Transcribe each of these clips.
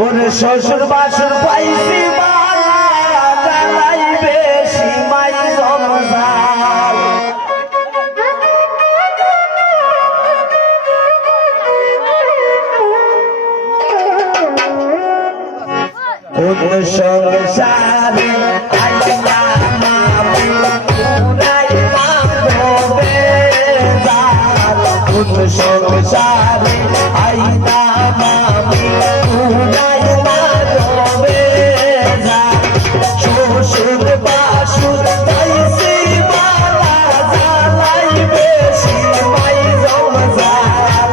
ওরে শ্বশুর বাসুর পাইছি বালা জ্বালাই বেশি মাই জমজাল কোন সংসারে আইলা মামি পুরাই মানবে জাল কোন সংসারে আইলা মামি পুরাই মানবে জাল শ্বশুর বাসুর পাইছি বালা জ্বালাই বেশি মাই জমজাল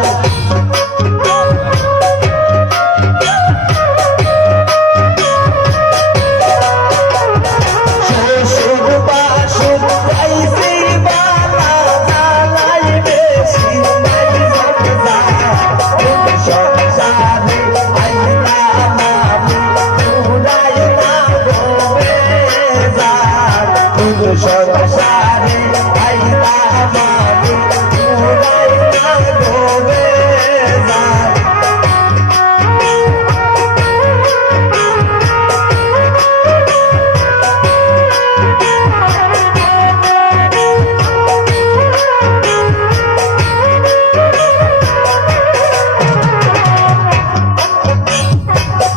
সংসারে আইলা মামি পুরাই না ডোবে জাল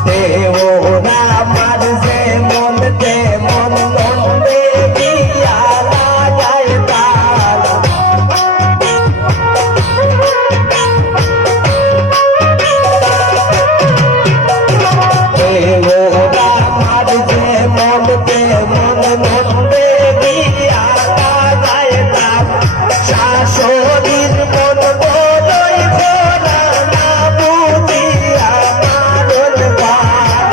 দেওরা আমার যেমন তেমন নন্দে দিয়া লাগায় তাল দেওরা আমার যেমন তেমন নন্দে দিয়া লাগায় তাল শাশুড়ির মন বড়ই ভোলা না বুঝিয়া মারণ পাল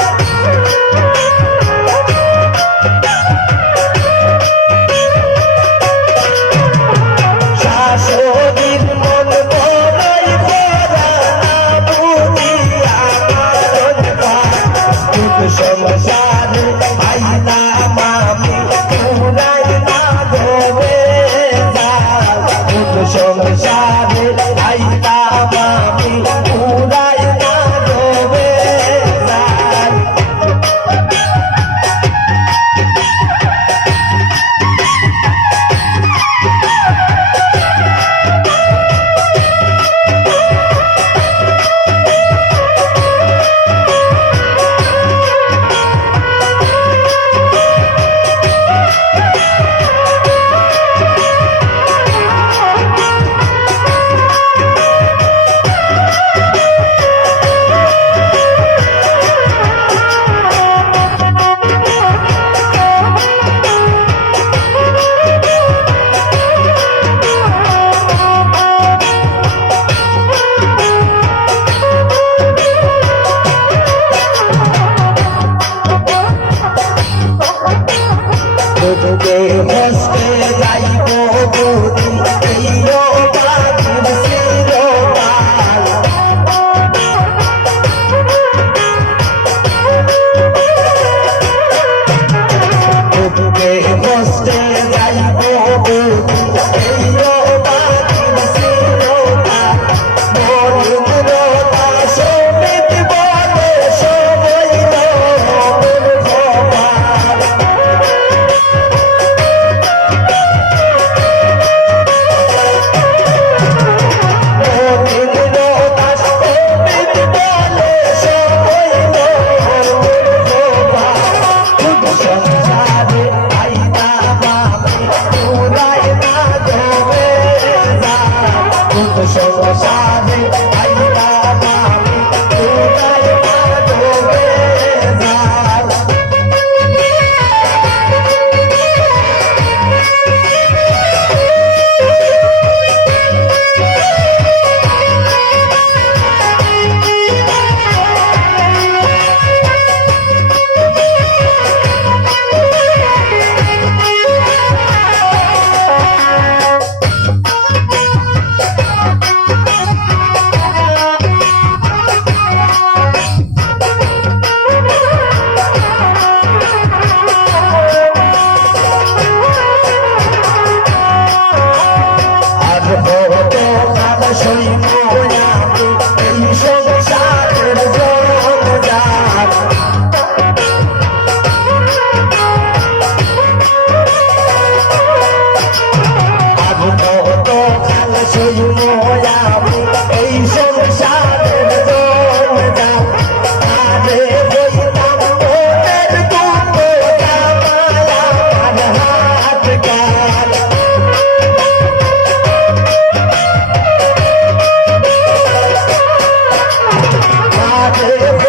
শাশুড়ির মন বড়ই ভোলা না বুঝিয়া মারণ পাল কোন সংসারে আইলা মামি পুরাই না ডোবে জাল কোন সংসারে আইলা মামি পুরাই না ডোবে জাল তোকে হস্তে যাইব বুদ্ধি এইও বাজির শিরোপাল তোকে হস্তে যাইব বুদ্ধি এইও বাজির শিরোপাল মরুমরতা সমিত বলে সবই মন ভোপাল রে